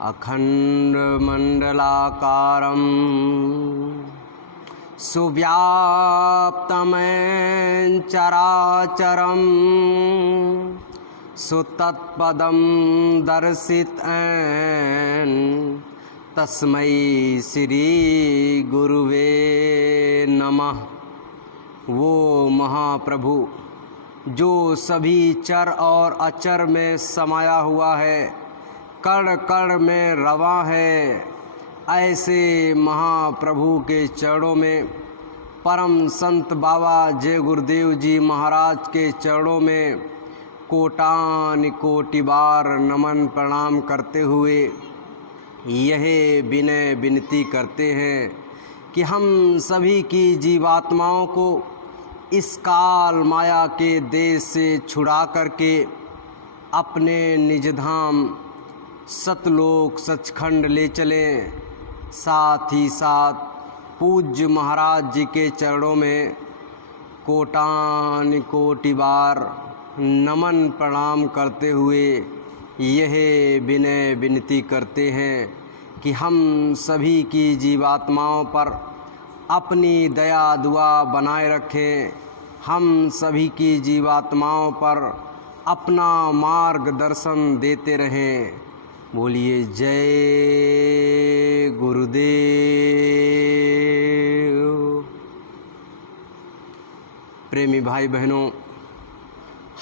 अखण्डमण्डलाकारं सुव्याप्तमेन चराचरं सुतत्पदं दर्शितेन तस्मै श्री गुरुवे नमः। वो महाप्रभु जो सभी चर और अचर में समाया हुआ है, कण कण में रवां है, ऐसे महाप्रभु के चरणों में परम संत बाबा जय गुरुदेव जी महाराज के चरणों में कोटान कोटि बार नमन प्रणाम करते हुए यह विनय विनती करते हैं कि हम सभी की जीवात्माओं को इस काल माया के देश से छुड़ा करके अपने निज धाम सतलोक सचखंड ले चलें। साथ ही साथ पूज्य महाराज जी के चरणों में कोटान कोटि बार नमन प्रणाम करते हुए यह विनय विनती करते हैं कि हम सभी की जीवात्माओं पर अपनी दया दुआ बनाए रखें, हम सभी की जीवात्माओं पर अपना मार्गदर्शन देते रहें। बोलिए जय गुरुदेव। प्रेमी भाई बहनों,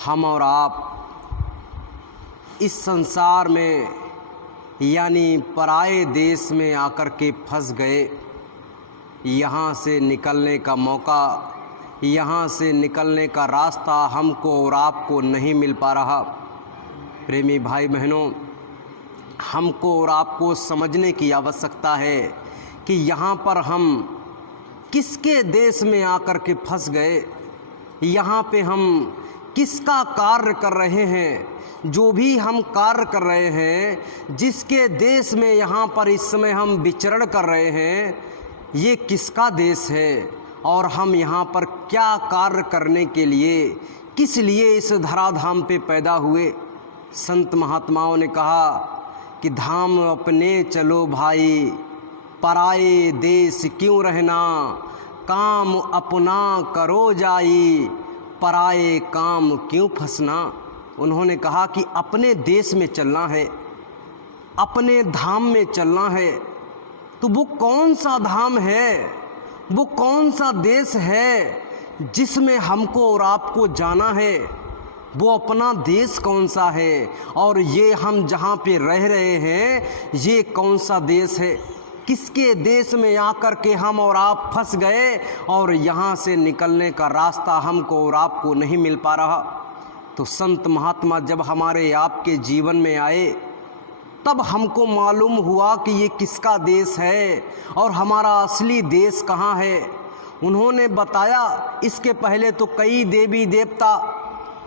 हम और आप इस संसार में यानी पराए देश में आकर के फंस गए। यहाँ से निकलने का मौका, यहाँ से निकलने का रास्ता हमको और आपको नहीं मिल पा रहा। प्रेमी भाई बहनों, हमको और आपको समझने की आवश्यकता है कि यहाँ पर हम किसके देश में आकर के फंस गए, यहाँ पे हम किसका कार्य कर रहे हैं। जो भी हम कार्य कर रहे हैं, जिसके देश में यहाँ पर इस समय हम विचरण कर रहे हैं, ये किसका देश है और हम यहाँ पर क्या कार्य करने के लिए, किस लिए इस धराधाम पे पैदा हुए। संत महात्माओं ने कहा कि धाम अपने चलो भाई, पराए देश क्यों रहना, काम अपना करो जाई, पराए काम क्यों फंसना। उन्होंने कहा कि अपने देश में चलना है, अपने धाम में चलना है। तो वो कौन सा धाम है, वो कौन सा देश है जिसमें हमको और आपको जाना है, वो अपना देश कौन सा है, और ये हम जहाँ पे रह रहे हैं ये कौन सा देश है। किसके देश में आकर के हम और आप फंस गए और यहाँ से निकलने का रास्ता हमको और आपको नहीं मिल पा रहा। तो संत महात्मा जब हमारे आपके जीवन में आए, तब हमको मालूम हुआ कि ये किसका देश है और हमारा असली देश कहाँ है। उन्होंने बताया। इसके पहले तो कई देवी देवता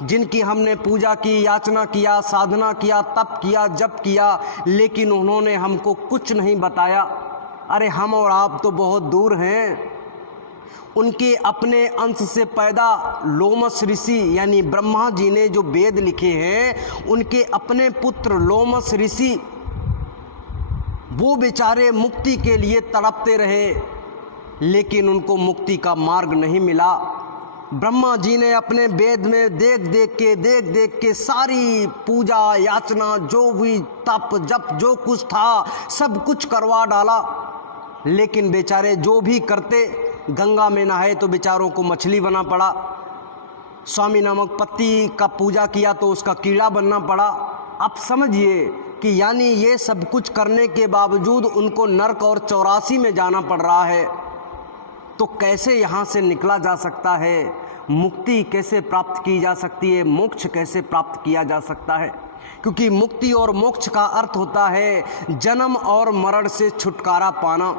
जिनकी हमने पूजा की, याचना किया, साधना किया, तप किया, जप किया, लेकिन उन्होंने हमको कुछ नहीं बताया। अरे हम और आप तो बहुत दूर हैं। उनके अपने अंश से पैदा लोमस ऋषि यानी ब्रह्मा जी ने जो वेद लिखे हैं, उनके अपने पुत्र लोमस ऋषि वो बेचारे मुक्ति के लिए तड़पते रहे, लेकिन उनको मुक्ति का मार्ग नहीं मिला। ब्रह्मा जी ने अपने वेद में देख देख के सारी पूजा याचना, जो भी तप जप जो कुछ था सब कुछ करवा डाला, लेकिन बेचारे जो भी करते, गंगा में नहाए तो बेचारों को मछली बना पड़ा, स्वामी नामक पत्ती का पूजा किया तो उसका कीड़ा बनना पड़ा। आप समझिए कि यानी ये सब कुछ करने के बावजूद उनको नरक और 84 में जाना पड़ रहा है। तो कैसे यहाँ से निकला जा सकता है, मुक्ति कैसे प्राप्त की जा सकती है, मोक्ष कैसे प्राप्त किया जा सकता है। क्योंकि मुक्ति और मोक्ष का अर्थ होता है जन्म और मरण से छुटकारा पाना।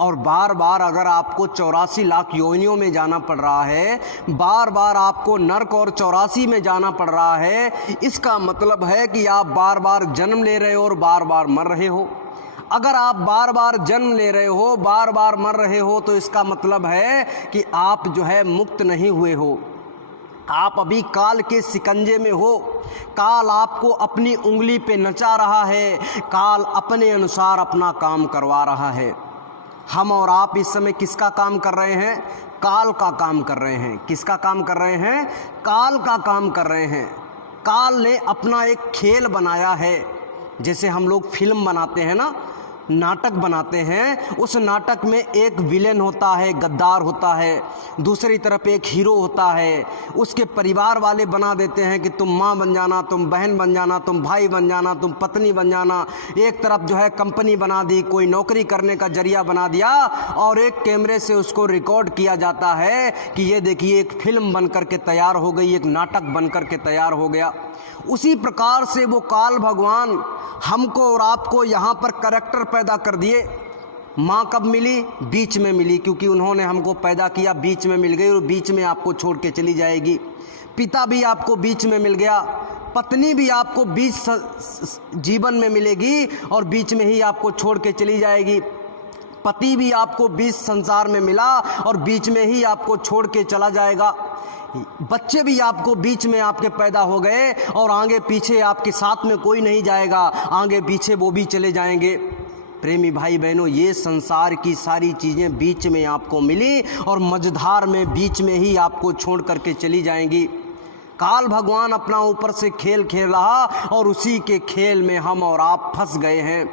और बार बार अगर आपको 84 लाख योनियों में जाना पड़ रहा है, बार बार आपको नरक और 84 में जाना पड़ रहा है, इसका मतलब है कि आप बार बार जन्म ले रहे हो और बार बार मर रहे हो। अगर आप बार बार जन्म ले रहे हो, बार बार मर रहे हो, तो इसका मतलब है कि आप जो है मुक्त नहीं हुए हो। आप अभी काल के शिकंजे में हो। काल आपको अपनी उंगली पे नचा रहा है, काल अपने अनुसार अपना काम करवा रहा है। हम और आप इस समय किसका काम कर रहे हैं? काल का काम कर रहे हैं। किसका काम कर रहे हैं? काल का काम कर रहे हैं। काल ने अपना एक खेल बनाया है। जैसे हम लोग फिल्म बनाते हैं ना, नाटक बनाते हैं, उस नाटक में एक विलेन होता है, गद्दार होता है, दूसरी तरफ एक हीरो होता है। उसके परिवार वाले बना देते हैं कि तुम माँ बन जाना, तुम बहन बन जाना, तुम भाई बन जाना, तुम पत्नी बन जाना। एक तरफ जो है कंपनी बना दी, कोई नौकरी करने का जरिया बना दिया, और एक कैमरे से उसको रिकॉर्ड किया जाता है कि ये देखिए एक फिल्म बन करके तैयार हो गई, एक नाटक बन करके तैयार हो गया। उसी प्रकार से वो काल भगवान हमको और आपको यहाँ पर करैक्टर पैदा कर दिए। माँ कब मिली? बीच में मिली, क्योंकि उन्होंने हमको पैदा किया, बीच में मिल गई और बीच में आपको छोड़ के चली जाएगी। पिता भी आपको बीच में मिल गया, पत्नी भी आपको बीच जीवन में मिलेगी और बीच में ही आपको छोड़ के चली जाएगी। पति भी आपको बीच संसार में मिला और बीच में ही आपको छोड़ के चला जाएगा। बच्चे भी आपको बीच में आपके पैदा हो गए और आगे पीछे आपके साथ में कोई नहीं जाएगा, आगे पीछे वो भी चले जाएंगे। प्रेमी भाई बहनों, ये संसार की सारी चीज़ें बीच में आपको मिली और मझधार में बीच में ही आपको छोड़ करके चली जाएंगी। काल भगवान अपना ऊपर से खेल खेल रहा और उसी के खेल में हम और आप फंस गए हैं,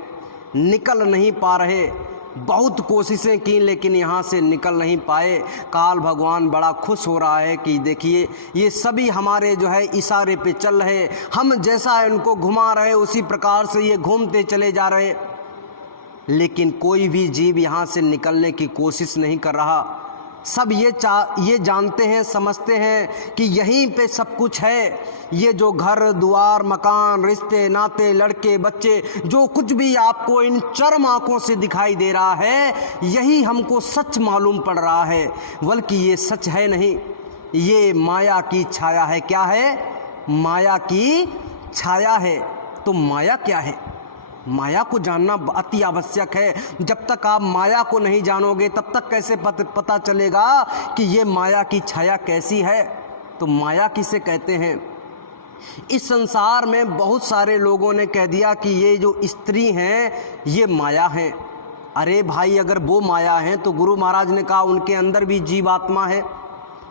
निकल नहीं पा रहे। बहुत कोशिशें की लेकिन यहाँ से निकल नहीं पाए। काल भगवान बड़ा खुश हो रहा है कि देखिए ये सभी हमारे जो है इशारे पे चल रहे, हम जैसा इनको घुमा रहे उसी प्रकार से ये घूमते चले जा रहे, लेकिन कोई भी जीव यहाँ से निकलने की कोशिश नहीं कर रहा। सब ये जानते हैं, समझते हैं कि यहीं पे सब कुछ है। ये जो घर द्वार मकान रिश्ते नाते लड़के बच्चे जो कुछ भी आपको इन चरम आँखों से दिखाई दे रहा है, यही हमको सच मालूम पड़ रहा है, बल्कि ये सच है नहीं, ये माया की छाया है। क्या है? माया की छाया है। तो माया क्या है? माया को जानना अति आवश्यक है। जब तक आप माया को नहीं जानोगे तब तक कैसे पता चलेगा कि ये माया की छाया कैसी है। तो माया किसे कहते हैं? इस संसार में बहुत सारे लोगों ने कह दिया कि ये जो स्त्री हैं ये माया है। अरे भाई, अगर वो माया है तो गुरु महाराज ने कहा उनके अंदर भी जीवात्मा है।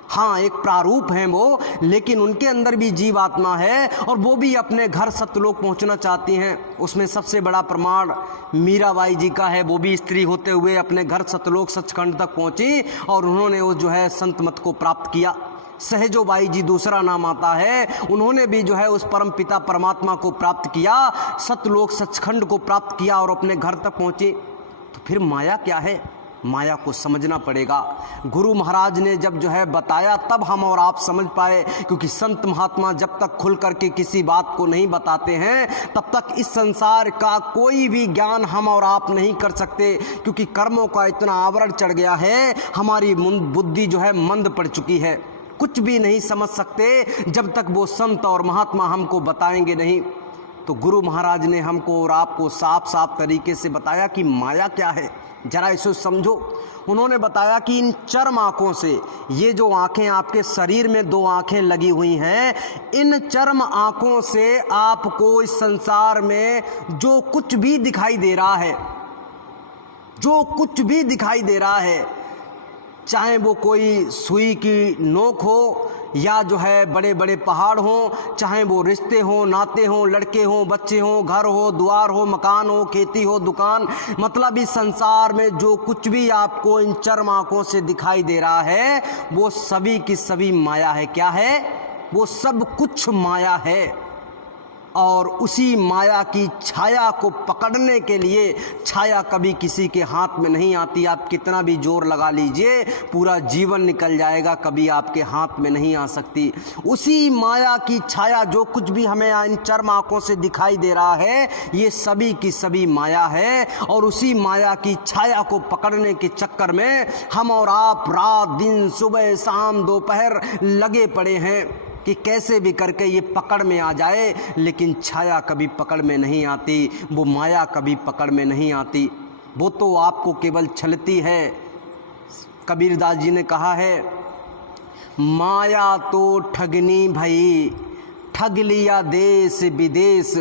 हाँ, एक प्रारूप है वो, लेकिन उनके अंदर भी जीवात्मा है और वो भी अपने घर सत्यलोक पहुंचना चाहती हैं। उसमें सबसे बड़ा प्रमाण मीराबाई जी का है। वो भी स्त्री होते हुए अपने घर सत्यलोक सचखंड तक पहुंची और उन्होंने वो जो है संत मत को प्राप्त किया। सहजोबाई जी दूसरा नाम आता है, उन्होंने भी जो है उस परम पिता परमात्मा को प्राप्त किया, सत्यलोक सचखंड को प्राप्त किया और अपने घर तक पहुंची। तो फिर माया क्या है? माया को समझना पड़ेगा। गुरु महाराज ने जब जो है बताया तब हम और आप समझ पाए, क्योंकि संत महात्मा जब तक खुल करके किसी बात को नहीं बताते हैं तब तक इस संसार का कोई भी ज्ञान हम और आप नहीं कर सकते, क्योंकि कर्मों का इतना आवरण चढ़ गया है, हमारी बुद्धि जो है मंद पड़ चुकी है, कुछ भी नहीं समझ सकते जब तक वो संत और महात्मा हमको बताएंगे नहीं। तो गुरु महाराज ने हमको और आपको साफ साफ तरीके से बताया कि माया क्या है, जरा इसे समझो। उन्होंने बताया कि इन चरम आँखों से, ये जो आँखें आपके शरीर में दो आँखें लगी हुई हैं, इन चरम आँखों से आपको इस संसार में जो कुछ भी दिखाई दे रहा है, जो कुछ भी दिखाई दे रहा है, चाहे वो कोई सुई की नोक हो या जो है बड़े बड़े पहाड़ हों, चाहे वो रिश्ते हों नाते हों लड़के हों बच्चे हों घर हो द्वार हो मकान हो खेती हो दुकान, मतलब इस संसार में जो कुछ भी आपको इन चरम आँखों से दिखाई दे रहा है वो सभी की सभी माया है। क्या है? वो सब कुछ माया है। और उसी माया की छाया को पकड़ने के लिए, छाया कभी किसी के हाथ में नहीं आती, आप कितना भी जोर लगा लीजिए पूरा जीवन निकल जाएगा, कभी आपके हाथ में नहीं आ सकती। उसी माया की छाया जो कुछ भी हमें इन चरम आँखों से दिखाई दे रहा है ये सभी की सभी माया है। और उसी माया की छाया को पकड़ने के चक्कर में हम और आप रात दिन सुबह शाम दोपहर लगे पड़े हैं कि कैसे भी करके ये पकड़ में आ जाए, लेकिन छाया कभी पकड़ में नहीं आती, वो माया कभी पकड़ में नहीं आती, वो तो आपको केवल छलती है। कबीरदास जी ने कहा है माया तो ठगनी भई, ठग लिया देश विदेश,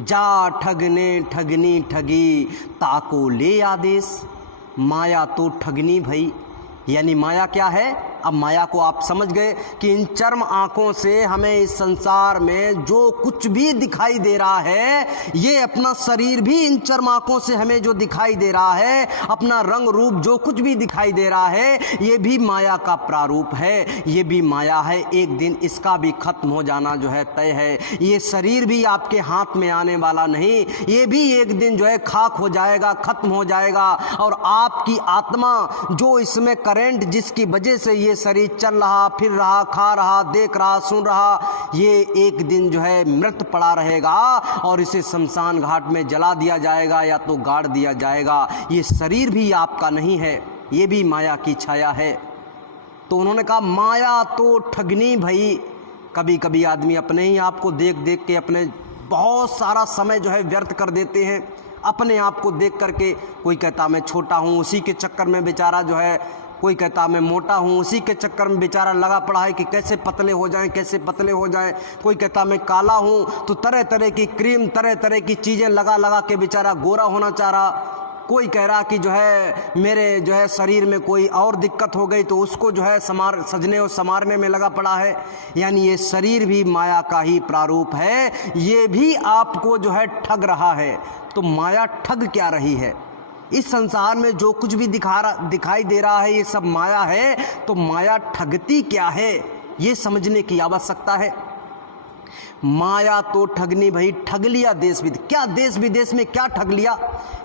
जा ठगने ठगनी ठगी, ताको ले आदेश। माया तो ठगनी भई, यानी माया क्या है? अब माया को आप समझ गए कि इन चर्म आंखों से हमें इस संसार में जो कुछ भी दिखाई दे रहा है, ये अपना शरीर भी इन चर्म आंखों से हमें जो दिखाई दे रहा है, अपना रंग रूप जो कुछ भी दिखाई दे रहा है, ये भी माया का प्रारूप है, ये भी माया है। एक दिन इसका भी खत्म हो जाना जो है तय है। ये शरीर भी आपके हाथ में आने वाला नहीं, ये भी एक दिन जो है खाक हो जाएगा, खत्म हो जाएगा। और आपकी आत्मा जो इसमें करंट जिसकी वजह से ये शरीर चल रहा, फिर रहा, खा रहा, देख रहा, सुन रहा, ये एक दिन जो है मृत पड़ा रहेगा और इसे शमशान घाट में जला दिया जाएगा या तो गाड़ दिया जाएगा। ये शरीर भी आपका नहीं है, ये भी माया की छाया है। तो उन्होंने कहा माया तो ठगनी भई। कभी कभी आदमी अपने ही आप को देख देख के अपने बहुत सारा समय जो है व्यर्थ कर देते हैं, अपने आप को देख करके। कोई कहता मैं छोटा हूँ, उसी के चक्कर में बेचारा जो है, कोई कहता मैं मोटा हूँ, उसी के चक्कर में बेचारा लगा पड़ा है कि कैसे पतले हो जाएं, कैसे पतले हो जाएं। कोई कहता मैं काला हूँ, तो तरह तरह की क्रीम, तरह तरह की चीज़ें लगा लगा के बेचारा गोरा होना चाह रहा। कोई कह रहा कि जो है मेरे जो है शरीर में कोई और दिक्कत हो गई, तो उसको जो है सजने और संवारने में लगा पड़ा है। यानी ये शरीर भी माया का ही प्रारूप है, ये भी आपको जो है ठग रहा है। तो माया ठग क्या रही है? इस संसार में जो कुछ भी दिखाई दे रहा है, ये सब माया है। तो माया ठगती क्या है, ये समझने की आवश्यकता है। माया तो ठगनी भई, ठग लिया देश विदेश। क्या देश विदेश में क्या ठग लिया?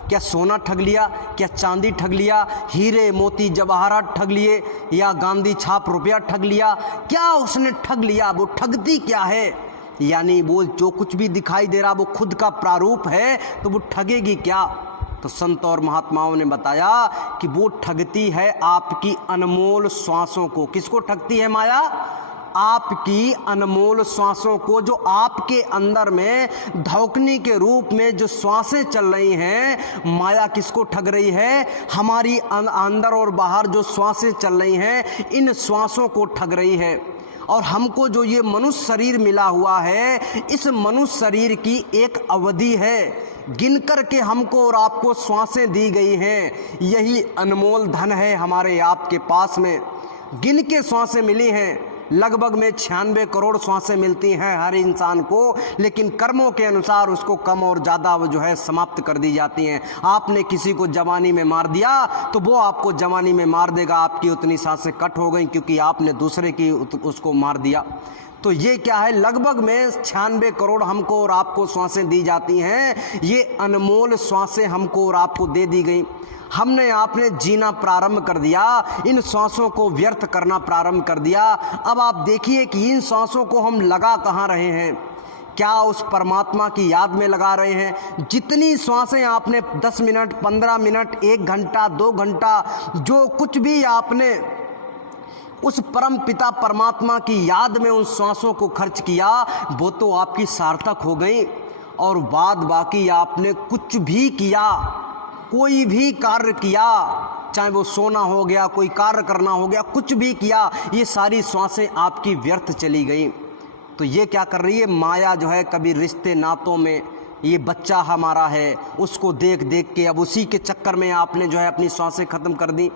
क्या सोना ठग लिया? क्या चांदी ठग लिया? हीरे मोती जवाहरात ठग लिए? या गांधी छाप रुपया ठग लिया? क्या उसने ठग लिया? वो ठगती क्या है? यानी वो जो कुछ भी दिखाई दे रहा वो खुद का प्रारूप है, तो वो ठगेगी क्या? तो संत और महात्माओं ने बताया कि वो ठगती है आपकी अनमोल श्वासों को। किसको ठगती है माया? आपकी अनमोल श्वासों को। जो आपके अंदर में धौकनी के रूप में जो श्वासें चल रही हैं, माया किसको ठग रही है? हमारी अंदर और बाहर जो श्वासें चल रही हैं, इन श्वासों को ठग रही है। और हमको जो ये मनुष्य शरीर मिला हुआ है, इस मनुष्य शरीर की एक अवधि है, गिन कर के हमको और आपको श्वासें दी गई हैं। यही अनमोल धन है हमारे आपके पास में। गिन के श्वासें मिली हैं, लगभग में 96 करोड़ श्वासें मिलती हैं हर इंसान को, लेकिन कर्मों के अनुसार उसको कम और ज़्यादा जो है समाप्त कर दी जाती हैं। आपने किसी को जवानी में मार दिया तो वो आपको जवानी में मार देगा, आपकी उतनी सांसें कट हो गई क्योंकि आपने दूसरे की उसको मार दिया। तो ये क्या है? लगभग में 96 करोड़ हमको और आपको श्वासें दी जाती हैं। ये अनमोल श्वासें हमको और आपको दे दी गई। हमने आपने जीना प्रारंभ कर दिया, इन श्वासों को व्यर्थ करना प्रारंभ कर दिया। अब आप देखिए कि इन श्वासों को हम लगा कहाँ रहे हैं? क्या उस परमात्मा की याद में लगा रहे हैं? जितनी श्वासें आपने 10 मिनट, 15 मिनट, 1 घंटा, 2 घंटा, जो कुछ भी आपने उस परम पिता परमात्मा की याद में उन श्वासों को खर्च किया, वो तो आपकी सार्थक हो गई। और बाद बाकी आपने कुछ भी किया, कोई भी कार्य किया, चाहे वो सोना हो गया, कोई कार्य करना हो गया, कुछ भी किया, ये सारी श्वासें आपकी व्यर्थ चली गई। तो ये क्या कर रही है माया? जो है कभी रिश्ते नातों में, ये बच्चा हमारा है, उसको देख देख के अब उसी के चक्कर में आपने जो है अपनी श्वासें खत्म कर दी।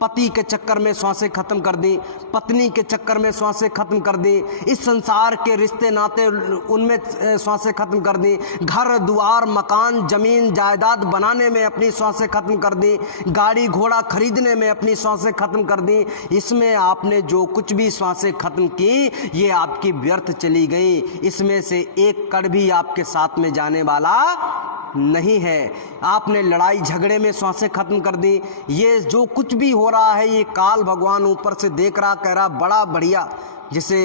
पति के चक्कर में श्वासें खत्म कर दी, पत्नी के चक्कर में श्वासें खत्म कर दी, इस संसार के रिश्ते नाते उनमें श्वासें खत्म कर दी, घर द्वार मकान जमीन जायदाद बनाने में अपनी श्वासें खत्म कर दी, गाड़ी घोड़ा खरीदने में अपनी श्वासें खत्म कर दी। इसमें आपने जो कुछ भी श्वासें खत्म की, ये आपकी व्यर्थ चली गई। इसमें से एक कण भी आपके साथ में जाने वाला नहीं है। आपने लड़ाई झगड़े में श्वासें खत्म कर दी। ये जो कुछ भी हो रहा है, ये काल भगवान ऊपर से देख रहा, कह रहा बड़ा बढ़िया। जैसे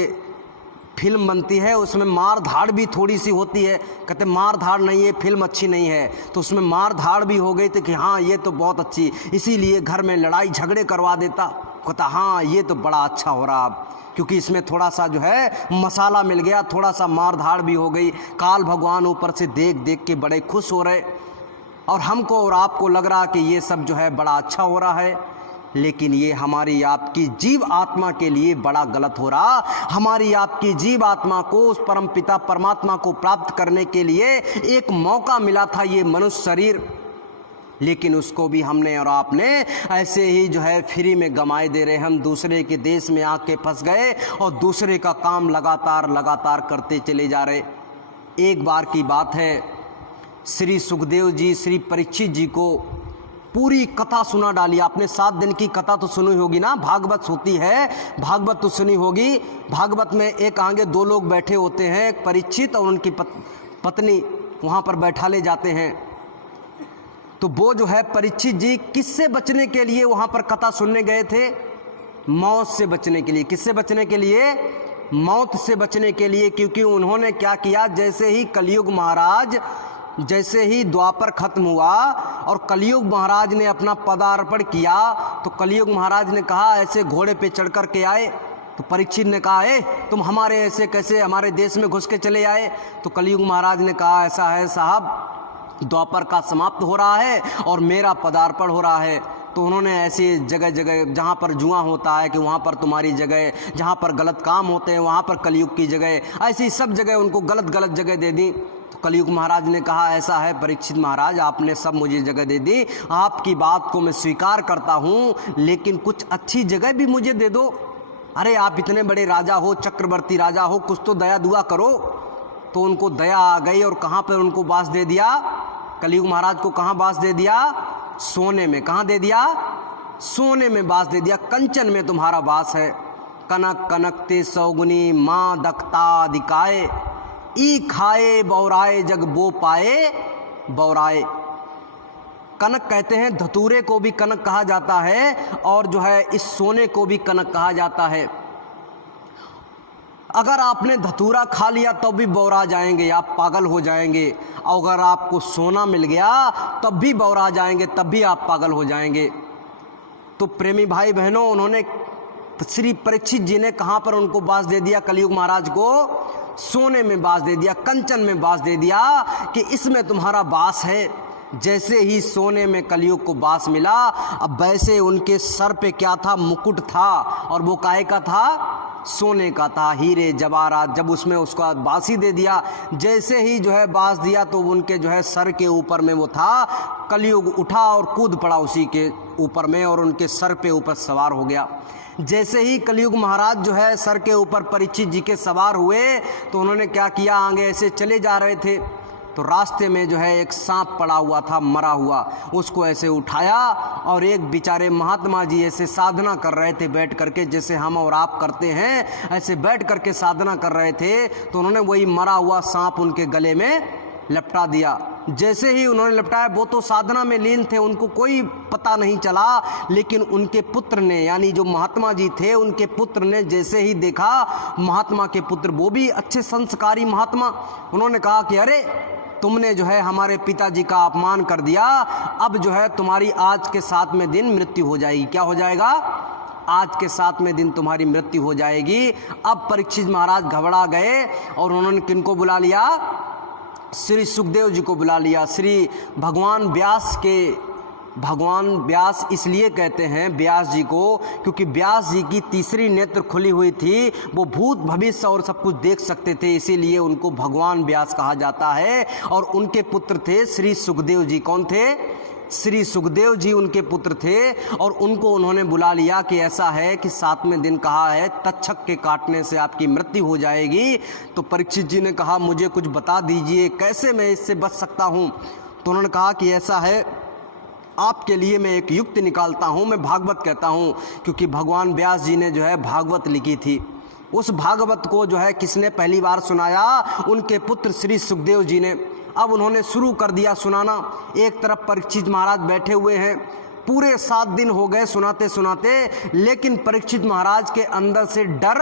फिल्म बनती है, उसमें मार धाड़ भी थोड़ी सी होती है, कहते मार धाड़ नहीं है, फिल्म अच्छी नहीं है, तो उसमें मार धाड़ भी हो गई थी कि हाँ ये तो बहुत अच्छी, इसीलिए घर में लड़ाई झगड़े करवा देता, कहता हाँ ये तो बड़ा अच्छा हो रहा, क्योंकि इसमें थोड़ा सा जो है मसाला मिल गया, थोड़ा सा मार धाड़ भी हो गई। काल भगवान ऊपर से देख देख के बड़े खुश हो रहे, और हमको और आपको लग रहा कि ये सब जो है बड़ा अच्छा हो रहा है। लेकिन ये हमारी आपकी जीव आत्मा के लिए बड़ा गलत हो रहा। हमारी आपकी जीव आत्मा को उस परम पिता परमात्मा को प्राप्त करने के लिए एक मौका मिला था, ये मनुष्य शरीर, लेकिन उसको भी हमने और आपने ऐसे ही जो है फ्री में गंवाए दे रहे। हम दूसरे के देश में आके फंस गए और दूसरे का काम लगातार करते चले जा रहे। एक बार की बात है, श्री सुखदेव जी श्री परीक्षित जी को पूरी कथा सुना डाली। आपने 7 दिन की कथा तो सुनी होगी ना, भागवत होती है, भागवत तो सुनी होगी। भागवत में एक आगे 2 लोग बैठे होते हैं, एक परीक्षित और उनकी पत्नी वहाँ पर बैठा ले जाते हैं। तो वो जो है परीक्षित जी किससे बचने के लिए वहाँ पर कथा सुनने गए थे? मौत से बचने के लिए। किससे बचने के लिए? मौत से बचने के लिए। क्योंकि उन्होंने क्या किया, जैसे ही कलयुग महाराज, जैसे ही द्वापर खत्म हुआ और कलयुग महाराज ने अपना पदार्पण किया, तो कलयुग महाराज ने कहा ऐसे घोड़े पे चढ़ कर के आए। तो परीक्षित ने कहा तुम हमारे ऐसे कैसे हमारे देश में घुस के चले आए? तो कलयुग महाराज ने कहा ऐसा है साहब, द्वापर का समाप्त हो रहा है और मेरा पदार्पण हो रहा है। तो उन्होंने ऐसी जगह जगह जहाँ पर जुआ होता है कि वहाँ पर तुम्हारी जगह, जहाँ पर गलत काम होते हैं वहाँ पर कलयुग की जगह, ऐसी सब जगह उनको गलत जगह दे दी। तो कलयुग महाराज ने कहा ऐसा है परीक्षित महाराज, आपने सब मुझे जगह दे दी, आपकी बात को मैं स्वीकार करता हूँ, लेकिन कुछ अच्छी जगह भी मुझे दे दो। अरे आप इतने बड़े राजा हो, चक्रवर्ती राजा हो, कुछ तो दया दुआ करो। तो उनको दया आ गई और कहाँ पर उनको बास दे दिया? कलयुग महाराज को कहाँ बास दे दिया? सोने में। कहाँ दे दिया? सोने में बास दे दिया। कंचन में तुम्हारा बास है। कनक कनकते सौगुनी माँ दखता दिकाए, ई खाए बौराए जग बो पाए बौराए। कनक कहते हैं, धतूरे को भी कनक कहा जाता है और जो है इस सोने को भी कनक कहा जाता है। अगर आपने धतूरा खा लिया तो भी बौरा जाएंगे, आप पागल हो जाएंगे। अगर आपको सोना मिल गया तब भी बौरा जाएंगे, तब भी आप पागल हो जाएंगे। तो प्रेमी भाई बहनों, उन्होंने श्री परीक्षित जी ने कहाँ पर उनको बास दे दिया? कलयुग महाराज को सोने में बास दे दिया, कंचन में बास दे दिया कि इसमें तुम्हारा बास है। जैसे ही सोने में कलयुग को बास मिला, अब वैसे उनके सर पे क्या था? मुकुट था, और वो काहे का था? सोने का था, हीरे जवाहरात। जब उसमें उसका बास ही दे दिया, जैसे ही जो है बास दिया तो उनके जो है सर के ऊपर में वो था। कलयुग उठा और कूद पड़ा उसी के ऊपर में और उनके सर पे ऊपर सवार हो गया। जैसे ही कलयुग महाराज जो है सर के ऊपर परीक्षित जी के सवार हुए, तो उन्होंने क्या किया, आगे ऐसे चले जा रहे थे तो रास्ते में जो है एक सांप पड़ा हुआ था, मरा हुआ, उसको ऐसे उठाया और एक बेचारे महात्मा जी ऐसे साधना कर रहे थे बैठ करके, जैसे हम और आप करते हैं, ऐसे बैठ करके साधना कर रहे थे। तो उन्होंने वही मरा हुआ सांप उनके गले में लपटा दिया। जैसे ही उन्होंने लपटाया, वो तो साधना में लीन थे, उनको कोई पता नहीं चला, लेकिन उनके पुत्र ने, यानी जो महात्मा जी थे उनके पुत्र ने जैसे ही देखा, महात्मा के पुत्र वो भी अच्छे संस्कारी महात्मा, उन्होंने कहा कि अरे तुमने जो है हमारे पिताजी का अपमान कर दिया, अब जो है तुम्हारी आज के 7वें दिन मृत्यु हो जाएगी। क्या हो जाएगा? आज के 7वें दिन तुम्हारी मृत्यु हो जाएगी। अब परीक्षित महाराज घबरा गए और उन्होंने किनको बुला लिया? श्री सुखदेव जी को बुला लिया। श्री भगवान व्यास के, भगवान व्यास इसलिए कहते हैं व्यास जी को क्योंकि व्यास जी की तीसरी नेत्र खुली हुई थी, वो भूत भविष्य और सब कुछ देख सकते थे, इसीलिए उनको भगवान व्यास कहा जाता है। और उनके पुत्र थे श्री सुखदेव जी। कौन थे? श्री सुखदेव जी उनके पुत्र थे। और उनको उन्होंने बुला लिया कि ऐसा है कि 7वें दिन कहा है तक्षक के काटने से आपकी मृत्यु हो जाएगी। तो परीक्षित जी ने कहा मुझे कुछ बता दीजिए, कैसे मैं इससे बच सकता हूँ? तो उन्होंने कहा कि ऐसा है, आपके लिए मैं एक युक्ति निकालता हूँ, मैं भागवत कहता हूँ, क्योंकि भगवान व्यास जी ने जो है भागवत लिखी थी। उस भागवत को जो है किसने पहली बार सुनाया? उनके पुत्र श्री सुखदेव जी ने। अब उन्होंने शुरू कर दिया सुनाना। एक तरफ परीक्षित महाराज बैठे हुए हैं, पूरे 7 दिन हो गए सुनाते सुनाते, लेकिन परीक्षित महाराज के अंदर से डर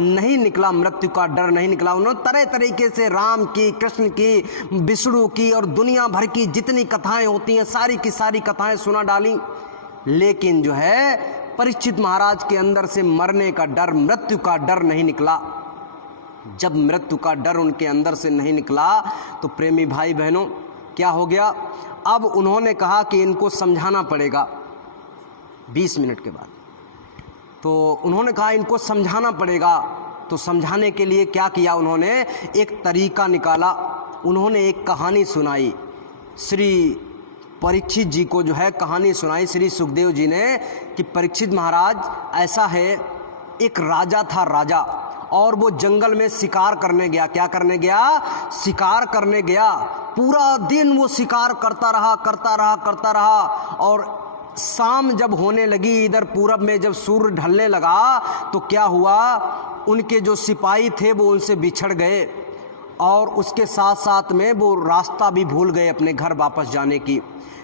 नहीं निकला, मृत्यु का डर नहीं निकला। उन्होंने तरह तरीके से राम की, कृष्ण की, विष्णु की और दुनिया भर की जितनी कथाएं होती हैं सारी की सारी कथाएं सुना डाली, लेकिन जो है परीक्षित महाराज के अंदर से मरने का डर, मृत्यु का डर नहीं निकला। जब मृत्यु का डर उनके अंदर से नहीं निकला तो प्रेमी भाई बहनों क्या हो गया? अब उन्होंने कहा कि इनको समझाना पड़ेगा। 20 मिनट के बाद। तो उन्होंने कहा इनको समझाना पड़ेगा। तो समझाने के लिए क्या किया उन्होंने, एक तरीका निकाला। उन्होंने एक कहानी सुनाई, श्री परीक्षित जी को जो है कहानी सुनाई श्री सुखदेव जी ने, कि परीक्षित महाराज ऐसा है, एक राजा था राजा, और वो जंगल में शिकार करने गया। क्या करने गया? शिकार करने गया। पूरा दिन वो शिकार करता रहा। और शाम जब होने लगी, इधर पूरब में जब सूर्य ढलने लगा, तो क्या हुआ, उनके जो सिपाही थे वो उनसे बिछड़ गए, और उसके साथ साथ में वो रास्ता भी भूल गए अपने घर वापस जाने की।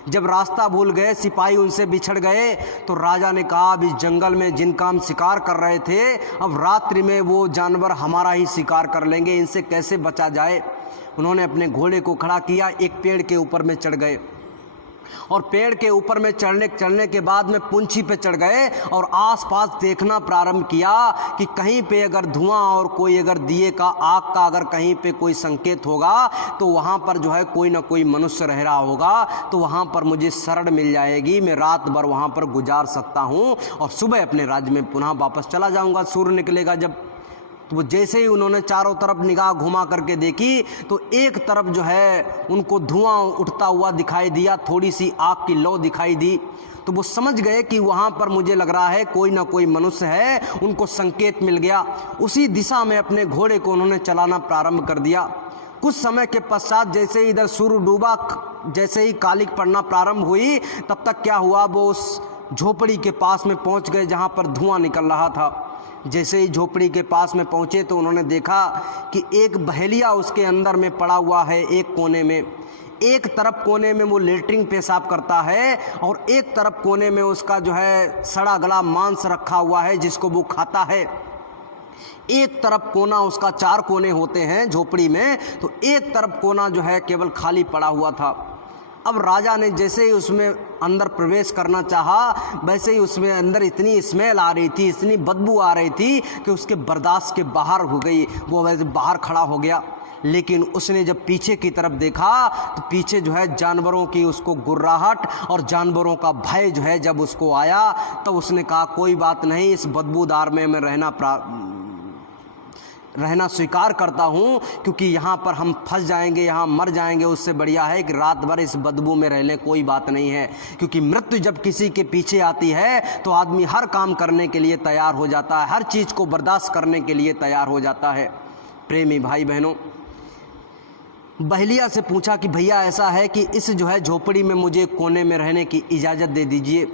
जब रास्ता भूल गए, सिपाही उनसे बिछड़ गए, तो राजा ने कहा अब इस जंगल में जिनका हम शिकार कर रहे थे, अब रात्रि में वो जानवर हमारा ही शिकार कर लेंगे, इनसे कैसे बचा जाए। उन्होंने अपने घोड़े को खड़ा किया, एक पेड़ के ऊपर में चढ़ गए, और पेड़ के ऊपर में चढ़ने के बाद में पुंछी पे चढ़ गए, और आसपास देखना प्रारंभ किया कि कहीं पे अगर धुआं और कोई अगर दिए का, आग का अगर कहीं पे कोई संकेत होगा, तो वहाँ पर जो है कोई ना कोई मनुष्य रह रहा होगा, तो वहाँ पर मुझे शरण मिल जाएगी, मैं रात भर वहाँ पर गुजार सकता हूँ, और सुबह अपने राज्य में पुनः वापस चला जाऊँगा सूर्य निकलेगा जब। तो वो जैसे ही उन्होंने चारों तरफ निगाह घुमा करके देखी, तो एक तरफ जो है उनको धुआं उठता हुआ दिखाई दिया, थोड़ी सी आग की लौ दिखाई दी। तो वो समझ गए कि वहाँ पर मुझे लग रहा है कोई ना कोई मनुष्य है, उनको संकेत मिल गया। उसी दिशा में अपने घोड़े को उन्होंने चलाना प्रारंभ कर दिया। कुछ समय के पश्चात जैसे ही इधर सूर्य डूबा, जैसे ही कालिक पड़ना प्रारंभ हुई, तब तक क्या हुआ, वो उस झोपड़ी के पास में पहुँच गए जहाँ पर धुआं निकल रहा था। जैसे ही झोपड़ी के पास में पहुँचे, तो उन्होंने देखा कि एक बहेलिया उसके अंदर में पड़ा हुआ है, एक कोने में। एक तरफ कोने में वो लेटरिन पेशाब करता है, और एक तरफ कोने में उसका जो है सड़ा गला मांस रखा हुआ है जिसको वो खाता है। एक तरफ कोना उसका, 4 कोने होते हैं झोपड़ी में, तो एक तरफ कोना जो है केवल खाली पड़ा हुआ था। अब राजा ने जैसे ही उसमें अंदर प्रवेश करना चाहा, वैसे ही उसमें अंदर इतनी स्मेल आ रही थी, इतनी बदबू आ रही थी कि उसके बर्दाश्त के बाहर हो गई। वो वैसे बाहर खड़ा हो गया, लेकिन उसने जब पीछे की तरफ देखा, तो पीछे जो है जानवरों की उसको गुर्राहट और जानवरों का भय जो है जब उसको आया, तो उसने कहा कोई बात नहीं, इस बदबूदार में मैं रहना स्वीकार करता हूँ, क्योंकि यहाँ पर हम फंस जाएंगे, यहाँ मर जाएंगे, उससे बढ़िया है कि रात भर इस बदबू में रह लें, कोई बात नहीं है। क्योंकि मृत्यु जब किसी के पीछे आती है, तो आदमी हर काम करने के लिए तैयार हो जाता है, हर चीज़ को बर्दाश्त करने के लिए तैयार हो जाता है। प्रेमी भाई बहनों, बहेलिया से पूछा कि भैया ऐसा है कि इस जो है झोपड़ी में मुझे कोने में रहने की इजाज़त दे दीजिए।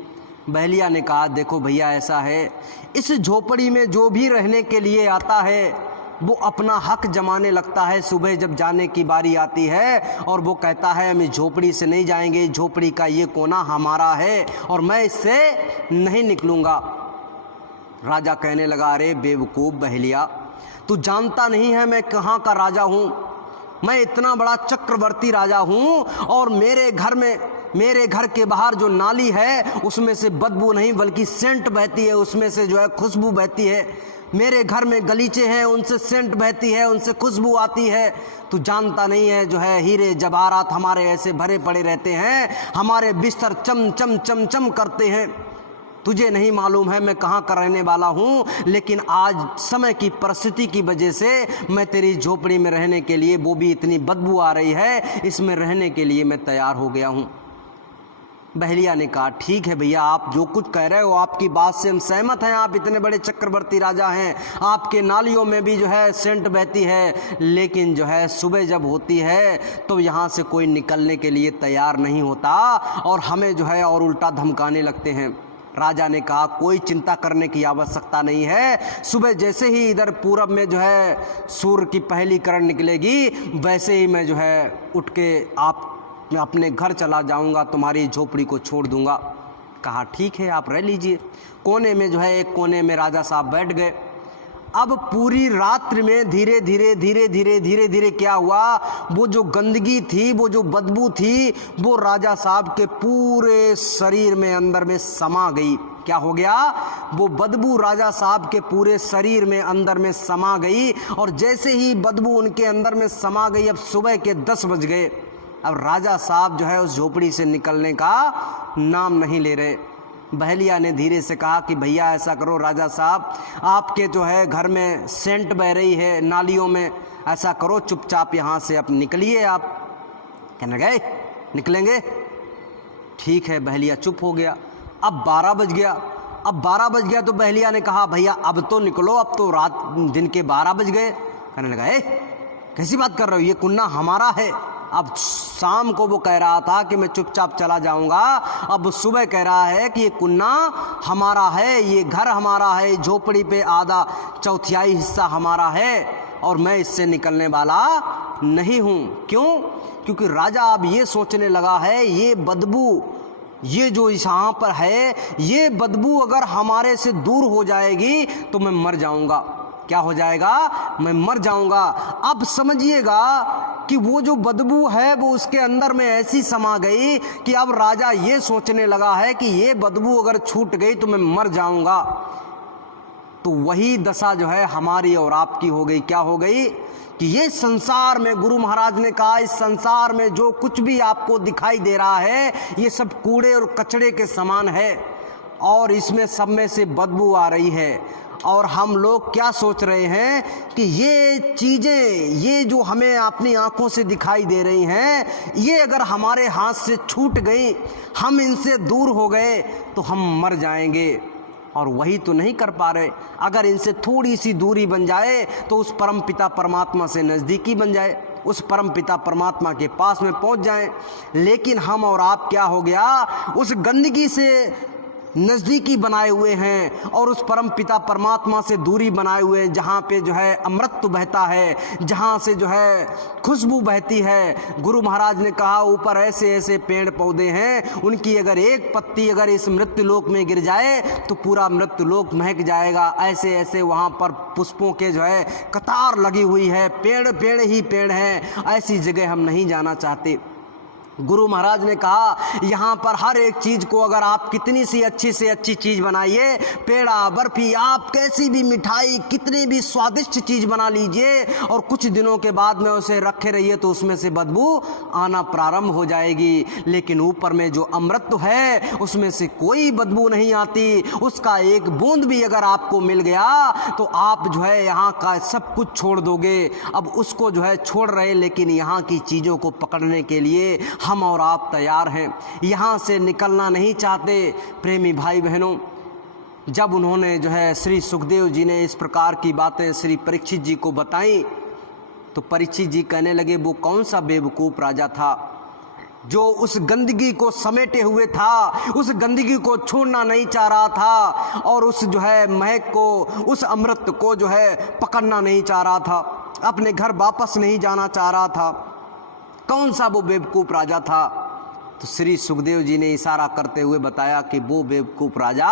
बहेलिया ने कहा देखो भैया ऐसा है, इस झोपड़ी में जो भी रहने के लिए आता है वो अपना हक जमाने लगता है। सुबह जब जाने की बारी आती है, और वो कहता है हम इस झोपड़ी से नहीं जाएंगे, झोपड़ी का ये कोना हमारा है और मैं इससे नहीं निकलूँगा। राजा कहने लगा अरे बेवकूफ़ बहेलिया, तू जानता नहीं है मैं कहाँ का राजा हूँ, मैं इतना बड़ा चक्रवर्ती राजा हूँ, और मेरे घर के बाहर जो नाली है उसमें से बदबू नहीं बल्कि सेंट बहती है, उसमें से जो है खुशबू बहती है। मेरे घर में गलीचे हैं, उनसे सेंट बहती है, उनसे खुशबू आती है। तू जानता नहीं है जो है हीरे जवाहरात हमारे ऐसे भरे पड़े रहते हैं, हमारे बिस्तर चम चम चम चम करते हैं। तुझे नहीं मालूम है मैं कहाँ का रहने वाला हूँ, लेकिन आज समय की परिस्थिति की वजह से मैं तेरी झोपड़ी में रहने के लिए, वो भी इतनी बदबू आ रही है, इसमें रहने के लिए मैं तैयार हो गया हूँ। बहेलिया ने कहा ठीक है भैया, आप जो कुछ कह रहे हो आपकी बात से हम सहमत हैं, आप इतने बड़े चक्रवर्ती राजा हैं, आपके नालियों में भी जो है सेंट बहती है, लेकिन जो है सुबह जब होती है तो यहाँ से कोई निकलने के लिए तैयार नहीं होता, और हमें जो है और उल्टा धमकाने लगते हैं। राजा ने कहा कोई चिंता करने की आवश्यकता नहीं है, सुबह जैसे ही इधर पूरब में जो है सूर्य की पहली किरण निकलेगी, वैसे ही मैं जो है उठ के मैं अपने घर चला जाऊंगा, तुम्हारी झोपड़ी को छोड़ दूंगा। कहा ठीक है आप रह लीजिए। कोने में जो है एक कोने में राजा साहब बैठ गए। अब पूरी रात्रि में धीरे धीरे क्या हुआ, वो जो गंदगी थी, वो जो बदबू थी, वो राजा साहब के पूरे शरीर में अंदर में समा गई। क्या हो गया, वो बदबू राजा साहब के पूरे शरीर में अंदर में समा गई, और जैसे ही बदबू उनके अंदर में समा गई, अब सुबह के 10 बज गए। अब राजा साहब जो है उस झोपड़ी से निकलने का नाम नहीं ले रहे। बहेलिया ने धीरे से कहा कि भैया ऐसा करो राजा साहब, आपके जो है घर में सेंट बह रही है नालियों में, ऐसा करो चुपचाप यहाँ से अब निकलिए आप। कहने गए निकलेंगे, ठीक है। बहेलिया चुप हो गया। अब 12 बज गया। अब 12 बज गया तो बहेलिया ने कहा भैया अब तो निकलो, अब तो रात दिन के 12 बज गए। कहने लगा कैसी बात कर रहे हो, ये कुन्ना हमारा है। अब शाम को वो कह रहा था कि मैं चुपचाप चला जाऊंगा, अब सुबह कह रहा है कि ये कुन्ना हमारा है, ये घर हमारा है, झोपड़ी पे आधा चौथाई हिस्सा हमारा है और मैं इससे निकलने वाला नहीं हूं। क्यों? क्योंकि राजा अब ये सोचने लगा है ये बदबू, ये जो यहाँ पर है, ये बदबू अगर हमारे से दूर हो जाएगी तो मैं मर जाऊंगा। क्या हो जाएगा? मैं मर जाऊंगा। अब समझिएगा कि वो जो बदबू है वो उसके अंदर में ऐसी समा गई कि अब राजा ये सोचने लगा है कि ये बदबू अगर छूट गई तो मैं मर जाऊंगा। तो वही दशा जो है हमारी और आपकी हो गई। क्या हो गई कि ये संसार में, गुरु महाराज ने कहा, इस संसार में जो कुछ भी आपको दिखाई दे रहा है ये सब कूड़े और कचड़े के समान है और इसमें सब में से बदबू आ रही है। और हम लोग क्या सोच रहे हैं कि ये चीज़ें, ये जो हमें अपनी आंखों से दिखाई दे रही हैं, ये अगर हमारे हाथ से छूट गई, हम इनसे दूर हो गए तो हम मर जाएंगे। और वही तो नहीं कर पा रहे। अगर इनसे थोड़ी सी दूरी बन जाए तो उस परम पिता परमात्मा से नज़दीकी बन जाए, उस परम पिता परमात्मा के पास में पहुंच जाएं। लेकिन हम और आप क्या हो गया, उस गंदगी से नज़दीकी बनाए हुए हैं और उस परम पिता परमात्मा से दूरी बनाए हुए हैं, जहाँ पे जो है अमृत बहता है, जहाँ से जो है खुशबू बहती है। गुरु महाराज ने कहा ऊपर ऐसे ऐसे पेड़ पौधे हैं, उनकी अगर एक पत्ती अगर इस मृत्युलोक में गिर जाए तो पूरा मृत्युलोक महक जाएगा। ऐसे ऐसे वहाँ पर पुष्पों के जो है कतार लगी हुई है, पेड़ पेड़ ही पेड़ हैं। ऐसी जगह हम नहीं जाना चाहते। गुरु महाराज ने कहा यहाँ पर हर एक चीज़ को अगर आप कितनी सी अच्छी से अच्छी चीज़ बनाइए, पेड़ा बर्फी, आप कैसी भी मिठाई, कितनी भी स्वादिष्ट चीज़ बना लीजिए और कुछ दिनों के बाद में उसे रखे रहिए तो उसमें से बदबू आना प्रारंभ हो जाएगी। लेकिन ऊपर में जो अमृत है उसमें से कोई बदबू नहीं आती। उसका एक बूंद भी अगर आपको मिल गया तो आप जो है यहाँ का सब कुछ छोड़ दोगे। अब उसको जो है छोड़ रहे, लेकिन यहाँ की चीज़ों को पकड़ने के लिए हम और आप तैयार हैं, यहाँ से निकलना नहीं चाहते। प्रेमी भाई बहनों, जब उन्होंने जो है श्री सुखदेव जी ने इस प्रकार की बातें श्री परीक्षित जी को बताई तो परीक्षित जी कहने लगे वो कौन सा बेवकूफ़ राजा था जो उस गंदगी को समेटे हुए था, उस गंदगी को छोड़ना नहीं चाह रहा था और उस जो है महक को, उस अमृत को जो है पकड़ना नहीं चाह रहा था, अपने घर वापस नहीं जाना चाह रहा था। कौन सा वो बेवकूफ़ राजा था? तो श्री सुखदेव जी ने इशारा करते हुए बताया कि वो बेवकूफ़ राजा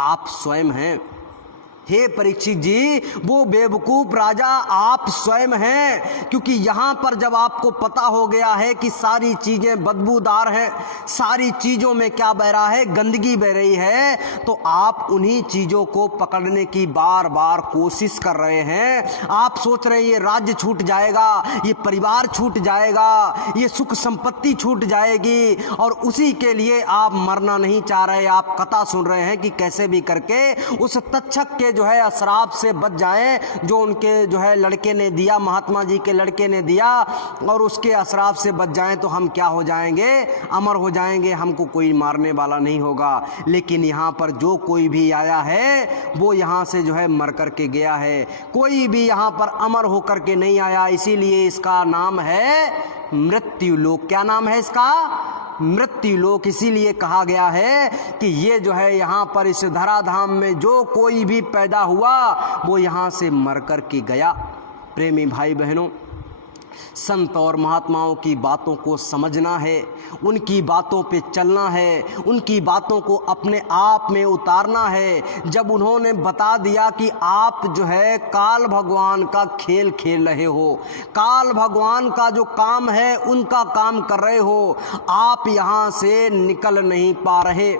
आप स्वयं हैं। हे परीक्षित जी, वो बेवकूफ़ राजा आप स्वयं हैं। क्योंकि यहाँ पर जब आपको पता हो गया है कि सारी चीज़ें बदबूदार हैं, सारी चीज़ों में क्या बह रहा है, गंदगी बह रही है, तो आप उन्हीं चीज़ों को पकड़ने की बार बार कोशिश कर रहे हैं। आप सोच रहे हैं ये राज्य छूट जाएगा, ये परिवार छूट जाएगा, ये सुख संपत्ति छूट जाएगी और उसी के लिए आप मरना नहीं चाह रहे। आप कथा सुन रहे हैं कि कैसे भी करके उस तक्षक के जो है अश्राप से बच जाएं, जो उनके जो है लड़के ने दिया, महात्मा जी के लड़के ने दिया, और उसके अश्राप से बच जाएं तो हम क्या हो जाएंगे, अमर हो जाएंगे, हमको कोई मारने वाला नहीं होगा। लेकिन यहाँ पर जो कोई भी आया है वो यहाँ से जो है मर कर के गया है, कोई भी यहाँ पर अमर होकर के नहीं आया। इसीलिए इसका नाम है मृत्यु लोक। क्या नाम है इसका? मृत्यु लोक। इसीलिए कहा गया है कि ये जो है यहाँ पर इस धराधाम में जो कोई भी पैदा हुआ वो यहाँ से मर कर के गया। प्रेमी भाई बहनों, संत और महात्माओं की बातों को समझना है, उनकी बातों पे चलना है, उनकी बातों को अपने आप में उतारना है। जब उन्होंने बता दिया कि आप जो है काल भगवान का खेल खेल रहे हो, काल भगवान का जो काम है उनका काम कर रहे हो, आप यहाँ से निकल नहीं पा रहे।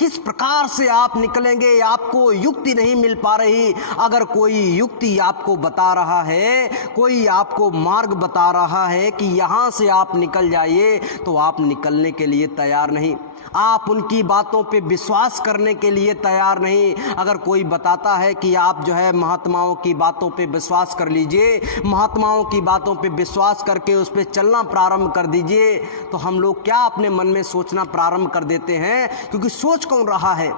किस प्रकार से आप निकलेंगे, आपको युक्ति नहीं मिल पा रही। अगर कोई युक्ति आपको बता रहा है, कोई आपको मार्ग बता रहा है कि यहाँ से आप निकल जाइए, तो आप निकलने के लिए तैयार नहीं। आप उनकी बातों पे विश्वास करने के लिए तैयार नहीं। अगर कोई बताता है कि आप जो है महात्माओं की बातों पे विश्वास कर लीजिए, महात्माओं की बातों पे विश्वास करके उस पे चलना प्रारंभ कर दीजिए, तो हम लोग क्या अपने मन में सोचना प्रारंभ कर देते हैं, क्योंकि सोच कौन रहा है।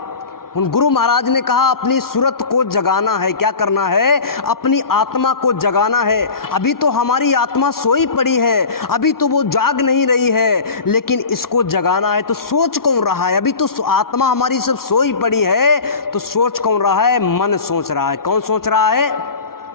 उन गुरु महाराज ने कहा अपनी सूरत को जगाना है। क्या करना है? अपनी आत्मा को जगाना है। अभी तो हमारी आत्मा सोई पड़ी है, अभी तो वो जाग नहीं रही है, लेकिन इसको जगाना है। तो सोच कौन रहा है? अभी तो आत्मा हमारी सब सोई पड़ी है, तो सोच कौन रहा है? मन सोच रहा है। कौन सोच रहा है?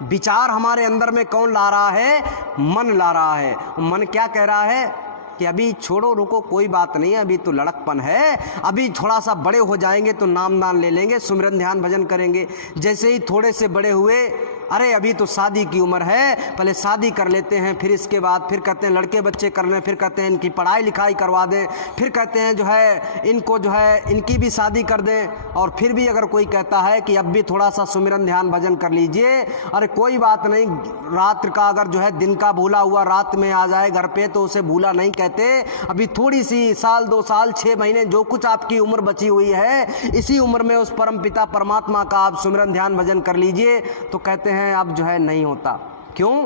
विचार हमारे अंदर में कौन ला रहा है? मन ला रहा है। मन क्या कह रहा है कि अभी छोड़ो, रुको, कोई बात नहीं है, अभी तो लड़कपन है, अभी थोड़ा सा बड़े हो जाएंगे तो नाम दान ले लेंगे, सुमिरन ध्यान भजन करेंगे। जैसे ही थोड़े से बड़े हुए, अरे अभी तो शादी की उम्र है, पहले शादी कर लेते हैं, फिर इसके बाद फिर कहते हैं लड़के बच्चे कर लें, फिर कहते हैं इनकी पढ़ाई लिखाई करवा दें, फिर कहते हैं जो है इनको जो है इनकी भी शादी कर दें। और फिर भी अगर कोई कहता है कि अब भी थोड़ा सा सुमिरन ध्यान भजन कर लीजिए, अरे कोई बात नहीं, रात का अगर जो है दिन का भूला हुआ रात में आ जाए घर पे तो उसे भूला नहीं कहते। अभी थोड़ी सी साल 2 साल 6 महीने जो कुछ आपकी उम्र बची हुई है, इसी उम्र में उस परम पिता परमात्मा का आप सुमिरन ध्यान भजन कर लीजिए। तो कहते हैं अब जो है नहीं होता। क्यों?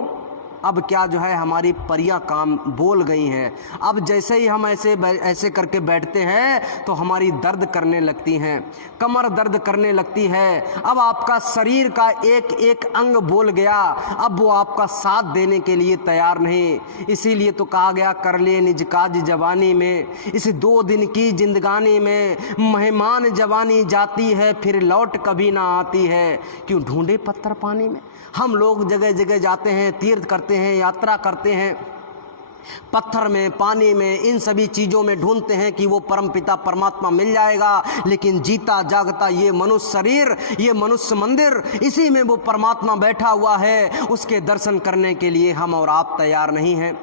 अब क्या जो है हमारी परियां काम बोल गई हैं। अब जैसे ही हम ऐसे करके बैठते हैं तो हमारी दर्द करने लगती हैं, कमर दर्द करने लगती है। अब आपका शरीर का एक एक अंग बोल गया, अब वो आपका साथ देने के लिए तैयार नहीं। इसीलिए तो कहा गया कर ले निज काज जवानी में, इस 2 दिन की जिंदगानी में मेहमान जवानी जाती है फिर लौट कभी ना आती है। क्यों ढूंढे पत्थर पानी में? हम लोग जगह जगह जाते हैं, तीर्थ करते हैं, यात्रा करते हैं, पत्थर में, पानी में, इन सभी चीज़ों में ढूंढते हैं कि वो परमपिता परमात्मा मिल जाएगा। लेकिन जीता जागता ये मनुष्य शरीर, ये मनुष्य मंदिर, इसी में वो परमात्मा बैठा हुआ है। उसके दर्शन करने के लिए हम और आप तैयार नहीं हैं।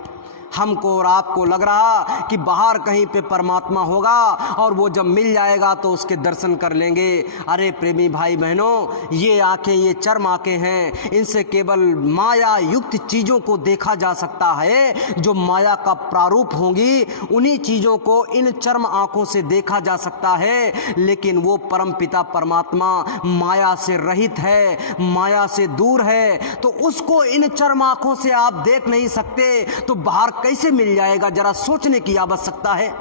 हमको और आपको लग रहा कि बाहर कहीं पे परमात्मा होगा और वो जब मिल जाएगा तो उसके दर्शन कर लेंगे। अरे प्रेमी भाई बहनों, ये आंखें, ये चर्म आंखें हैं, इनसे केवल माया युक्त चीज़ों को देखा जा सकता है। जो माया का प्रारूप होंगी उन्हीं चीज़ों को इन चर्म आंखों से देखा जा सकता है। लेकिन वो परम पिता परमात्मा माया से रहित है, माया से दूर है, तो उसको इन चर्म आंखों से आप देख नहीं सकते, तो बाहर कैसे मिल जाएगा? जरा सोचने की आवश्यकता है।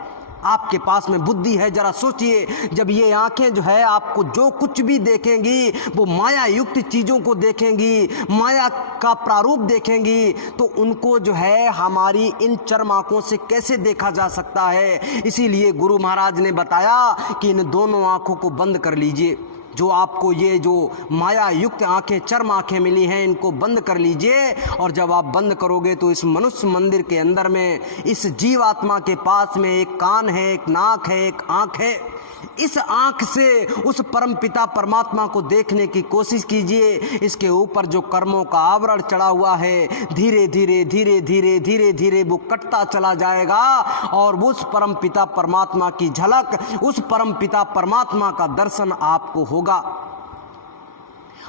आपके पास में बुद्धि है, जरा सोचिए। जब ये आंखें जो है आपको जो कुछ भी देखेंगी वो माया युक्त चीज़ों को देखेंगी, माया का प्रारूप देखेंगी, तो उनको जो है हमारी इन चर्म आंखों से कैसे देखा जा सकता है? इसीलिए गुरु महाराज ने बताया कि इन दोनों आंखों को बंद कर लीजिए। जो आपको ये जो माया युक्त आंखें, चर्म आंखें मिली हैं, इनको बंद कर लीजिए। और जब आप बंद करोगे तो इस मनुष्य मंदिर के अंदर में इस जीवात्मा के पास में एक कान है, एक नाक है, एक आंख है। इस आंख से उस परम पिता परमात्मा को देखने की कोशिश कीजिए। इसके ऊपर जो कर्मों का आवरण चढ़ा हुआ है, धीरे धीरे धीरे धीरे धीरे धीरे वो कटता चला जाएगा और उस परम पिता परमात्मा की झलक, उस परम पिता परमात्मा का दर्शन आपको होगा।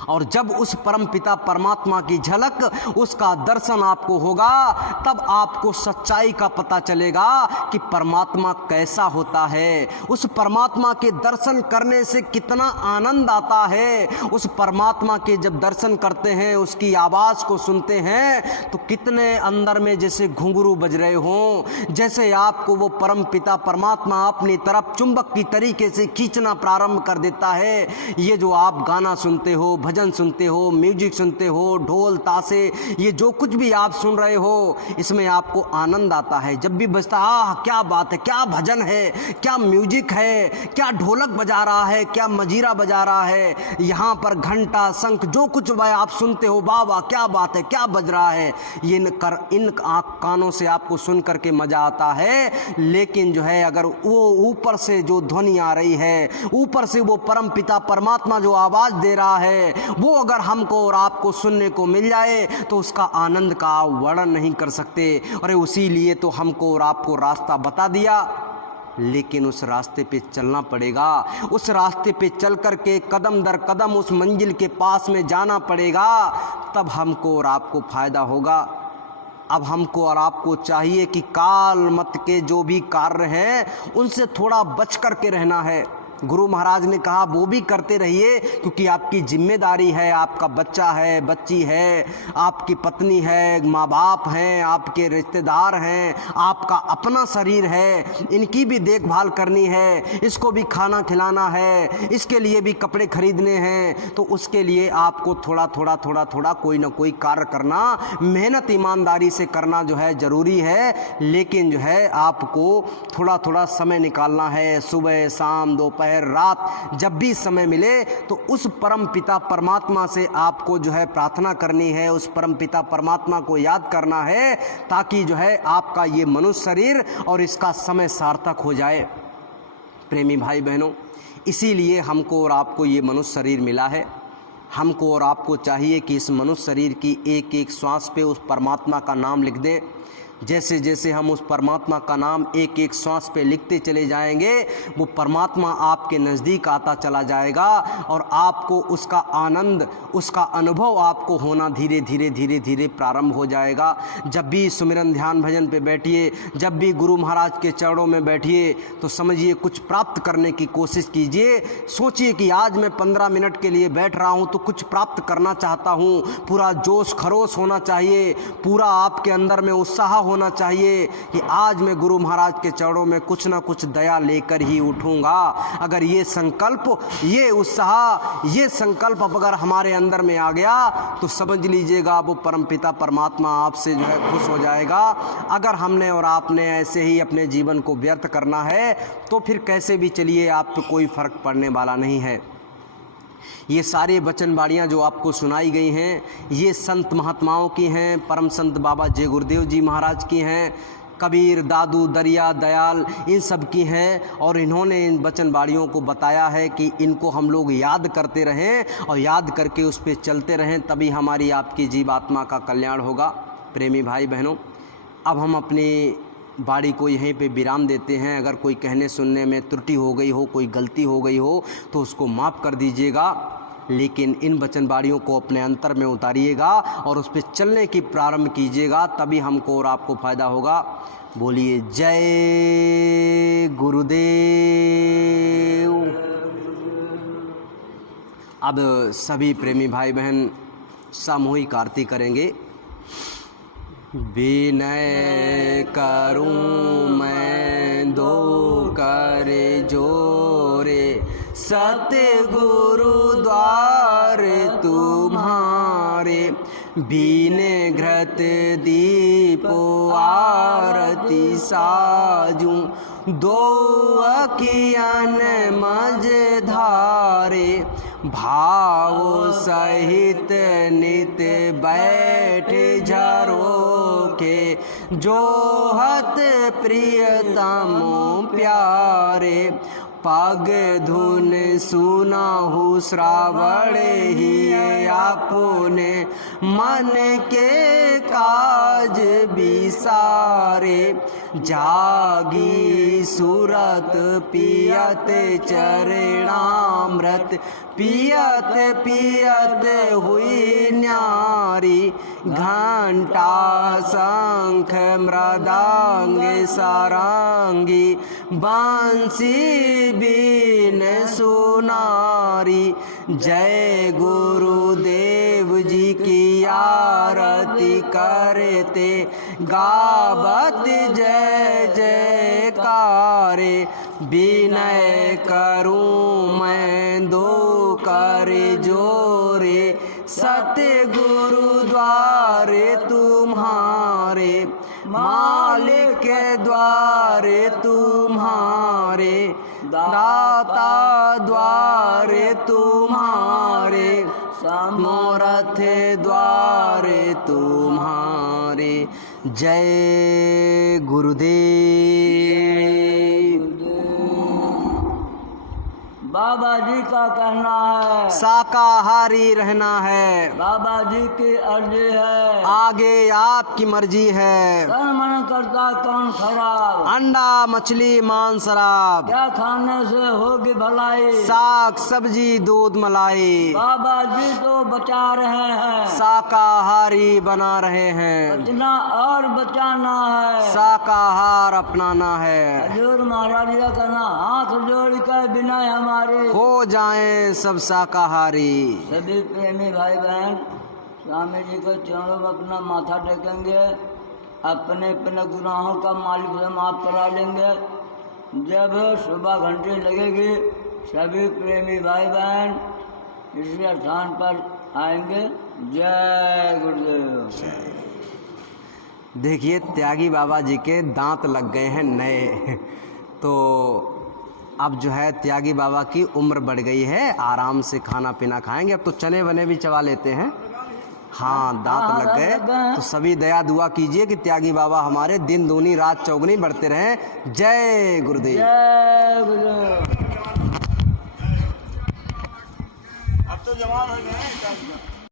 और जब उस परम पिता परमात्मा की झलक, उसका दर्शन आपको होगा, तब आपको सच्चाई का पता चलेगा कि परमात्मा कैसा होता है। उस परमात्मा के दर्शन करने से कितना आनंद आता है। उस परमात्मा के जब दर्शन करते हैं, उसकी आवाज़ को सुनते हैं, तो कितने अंदर में जैसे घुंघरू बज रहे हों, जैसे आपको वो परम पिता परमात्मा अपनी तरफ चुंबक की तरीके से खींचना प्रारंभ कर देता है। ये जो आप गाना सुनते हो, भजन सुनते हो, म्यूजिक सुनते हो, ढोल ताशे, ये जो कुछ भी आप सुन रहे हो, इसमें आपको आनंद आता है। जब भी बजता, आह क्या बात है, क्या भजन है, क्या म्यूजिक है, क्या ढोलक बजा रहा है, क्या मजीरा बजा रहा है, यहाँ पर घंटा शंख जो कुछ आप सुनते हो, वाह वाह क्या बात है, क्या बज रहा है। ये इन कानों से आपको सुन करके मजा आता है। लेकिन जो है अगर वो ऊपर से जो ध्वनि आ रही है, ऊपर से वो परम पिता परमात्मा जो आवाज़ दे रहा है, वो अगर हमको और आपको सुनने को मिल जाए तो उसका आनंद का वर्णन नहीं कर सकते। और उसी लिए तो हमको और आपको रास्ता बता दिया, लेकिन उस रास्ते पे चलना पड़ेगा। उस रास्ते पे चल कर के कदम दर कदम उस मंजिल के पास में जाना पड़ेगा, तब हमको और आपको फायदा होगा। अब हमको और आपको चाहिए कि काल मत के जो भी कार्य हैं उनसे थोड़ा बच कर के रहना है। गुरु महाराज ने कहा वो भी करते रहिए, क्योंकि आपकी जिम्मेदारी है, आपका बच्चा है, बच्ची है, आपकी पत्नी है, माँ बाप हैं, आपके रिश्तेदार हैं, आपका अपना शरीर है, इनकी भी देखभाल करनी है, इसको भी खाना खिलाना है, इसके लिए भी कपड़े खरीदने हैं। तो उसके लिए आपको थोड़ा कोई ना कोई कार्य करना, मेहनत ईमानदारी से करना जो है ज़रूरी है। लेकिन जो है आपको थोड़ा समय निकालना है, सुबह शाम दोपहर रात, जब भी समय मिले तो उस परम पिता परमात्मा से आपको जो है प्रार्थना करनी है, उस परम पिता परमात्मा को याद करना है, ताकि जो है आपका ये मनुष्य शरीर और इसका समय सार्थक हो जाए। प्रेमी भाई बहनों, इसीलिए हमको और आपको ये मनुष्य शरीर मिला है। हमको और आपको चाहिए कि इस मनुष्य शरीर की एक एक श्वास पे उस परमात्मा का नाम लिख दें। जैसे जैसे हम उस परमात्मा का नाम एक एक श्वास पे लिखते चले जाएंगे, वो परमात्मा आपके नज़दीक आता चला जाएगा और आपको उसका आनंद, उसका अनुभव आपको होना धीरे धीरे प्रारंभ हो जाएगा। जब भी सुमिरन ध्यान भजन पे बैठिए, जब भी गुरु महाराज के चरणों में बैठिए, तो समझिए कुछ प्राप्त करने की कोशिश कीजिए। सोचिए कि आज मैं 15 मिनट के लिए बैठ रहा हूँ तो कुछ प्राप्त करना चाहता हूँ। पूरा जोश खरोश होना चाहिए, पूरा आपके अंदर में उत्साह होना चाहिए कि आज मैं गुरु महाराज के चरणों में कुछ ना कुछ दया लेकर ही उठूंगा। अगर ये संकल्प, ये उत्साह, ये संकल्प अगर हमारे अंदर में आ गया तो समझ लीजिएगा वो परमपिता परमात्मा आपसे जो है खुश हो जाएगा। अगर हमने और आपने ऐसे ही अपने जीवन को व्यर्थ करना है तो फिर कैसे भी चलिए, आप पे कोई फर्क पड़ने वाला नहीं है। ये सारे वचनवाणियाँ जो आपको सुनाई गई हैं, ये संत महात्माओं की हैं, परम संत बाबा जय गुरुदेव जी महाराज की हैं, कबीर, दादू, दरिया, दयाल, इन सब की हैं। और इन्होंने इन वचनवाणियों को बताया है कि इनको हम लोग याद करते रहें और याद करके उस पर चलते रहें, तभी हमारी आपकी जीवात्मा का कल्याण होगा। प्रेमी भाई बहनों, अब हम अपनी बाड़ी को यहीं पे विराम देते हैं। अगर कोई कहने सुनने में त्रुटि हो गई हो, कोई गलती हो गई हो तो उसको माफ़ कर दीजिएगा, लेकिन इन वचनवाणियों को अपने अंतर में उतारिएगा और उस पर चलने की प्रारंभ कीजिएगा, तभी हमको और आपको फ़ायदा होगा। बोलिए जय गुरुदेव। अब सभी प्रेमी भाई बहन सामूहिक आरती करेंगे। विनय करूं मैं दो कर जोरे, सतगुरु द्वार तुम्हारे, बीने घृत दीपो आरती साजूं, दो अखियन मज धारे, भाव सहित नित बैठ झरोखे, जोहत प्रियतम प्यारे, पग धुन सुनाहु श्रावण ही आपने, मन के काज बिसारे, जागी सुरत पियत चरणामृत, पियत पियत हुई न्यारी, घंटा शंख मृदंग सारंगी, बांसी बीन सुनारी। जय गुरुदेव जी की आरती करते, गावत जय जयकारे, विनय करूं मैं दो कर जोरे, सतगुरु द्वारे तुम्हारे, मालिक द्वारे तुम्हारे, दाता द्वारे तुम्हारे, समर्थ द्वारे तुम्हारे। जय गुरुदेव। बाबा जी का कहना है शाकाहारी रहना है। बाबा जी की अर्जी है आगे आपकी मर्जी है। तन मन करता कौन खराब अंडा मछली मांस शराब क्या खाने से होगी भलाई साग सब्जी दूध मलाई बाबा जी तो बचा रहे हैं शाकाहारी बना रहे हैं। बचना और बचाना है शाकाहार अपनाना है। हजूर महाराज का कहना हाथ जोड़ कर बिना हमारे हो जाएं सब शाकाहारी। सभी प्रेमी भाई बहन स्वामी जी के चरणों में अपना माथा टेकेंगे, अपने अपने गुनाहों का मालिक से माफ करा लेंगे। जब सुबह घंटी लगेगी सभी प्रेमी भाई बहन इसी स्थान पर आएंगे। जय गुरुदेव। देखिए त्यागी बाबा जी के दांत लग गए हैं नए, तो अब जो है त्यागी बाबा की उम्र बढ़ गई है, आराम से खाना पीना खाएंगे। अब तो चने वने भी चबा लेते हैं। हाँ दांत लग गए, तो सभी दया दुआ कीजिए कि त्यागी बाबा हमारे दिन दूनी रात चौगनी बढ़ते रहें। जय गुरुदेव। जय गुरुदेव। अब तो जवान हो गए हैं।